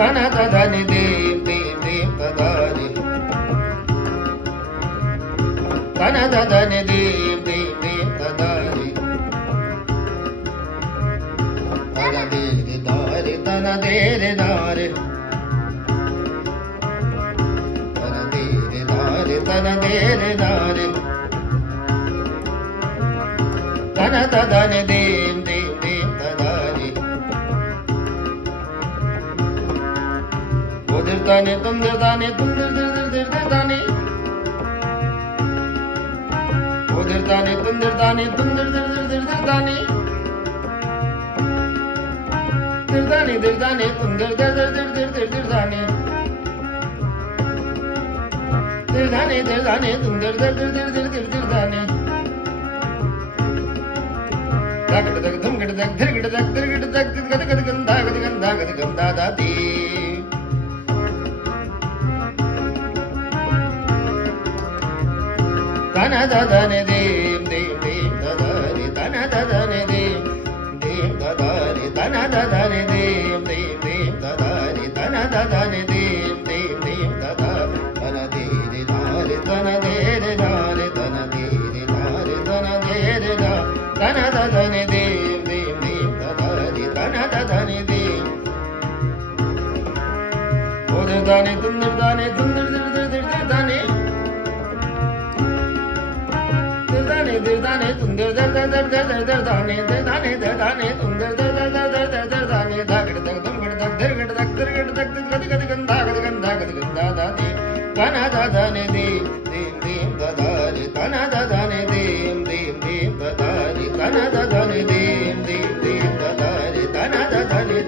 ತನ ತದನಿ ದೇಂ ದೇಂ ದೇಂ ತದಾನಿ ತನ ತದನಿ ದೇಂ ದೇಂ ದೇಂ ತದಾನಿ ತನ ದೇರಿ ದಾರಿ ತನ ದೇರಿ ದಾರಿ ತನ ದೇರಿ ದಾರಿ ತನ ದೇರಿ ದಾರಿ ತನ ತದನಿ ದೇಂ ದೇಂ ದೇಂ ತದಾನಿ ಉದಿರ್ತಾನೆ ತುಂದಿರ್ತಾನೆ ತುಂದಿರ್ತಾನೆ ಉದಿರ್ತಾನೆ ತುಂದಿರ್ತಾನೆ ತುಂದಿರ್ತಾನೆ ತಿರ್ತಾನೆ ತಿರ್ತಾನೆ ತುಂದಿರ್ತಾನೆ ತಿರ್ತಾನೆ ತಿರ್ತಾನೆ ತುಂದಿರ್ತಾನೆ ದಾಗಡ ದಗ ಧಮ್ ಗಡ ದಗ ಧಿರ್ಗಡ ದಗ ಧಿರ್ಗಡ ದಗ ಗದ ಗದ ಗಂಧ ಗದ ಗಂಧ ಗದ ಗಂಧ ದಾತಿ ತನ ದದನೆ ದೇಂ ದೇಂ ದೇಂ ದದರಿ ತನ ದದನೆ ದೇಂ ದೇಂ ದದರಿ ತನ ದದನೆ ದೇಂ ದೇಂ ದೇಂ ದದರಿ ತನ ದದನೆ ದೇಂ ದೇಂ ದೇಂ ದದ ತನ ದೇರಿ ದಾರಿ ತನ ದೇರಿ ದಾರಿ ತನ ದೇರಿ ದಾರಿ ತನ ದೇರಿ ದ ತನ ದದನೆ ದೇಂ ದೇಂ ದೇಂ ದದರಿ ತನ ದದನೆ ದೇಂ ಓದಿರ್ತಾನೆ ತುಂದಿರ್ತಾನೆ ತುಂದಿರ್ತಾನೆ ದಿರ್ದಾನೆ ತುಂದಿರ್ದಾನೆ ದಿರ್ದಾನೆ ದಿರ್ದಾನೆ ತುಂದಿರ್ದಾನೆ ದಾಗಡ ದಗ ಧಮ್ಗಡ ದಗ ಧಿರ್ಗಡ ದಗ ಧಿರ್ಗಡ ದಗ ಗದ ಗದ ಗಂಧ ಗದ ಗಂಧ ಗದ ಗಂಧ ದಾತಿ ತನ ದದನೆ ದೇಂ ದೇಂ ದೇಂ ದದಾರಿ ತನ ದದನೆ ದೇಂ ದೇಂ ದೇಂ ದದಾರಿ ತನ ದದನೆ ದೇಂ ದೇಂ ದೇಂ ದದಾರಿ ತನ ದದನೆ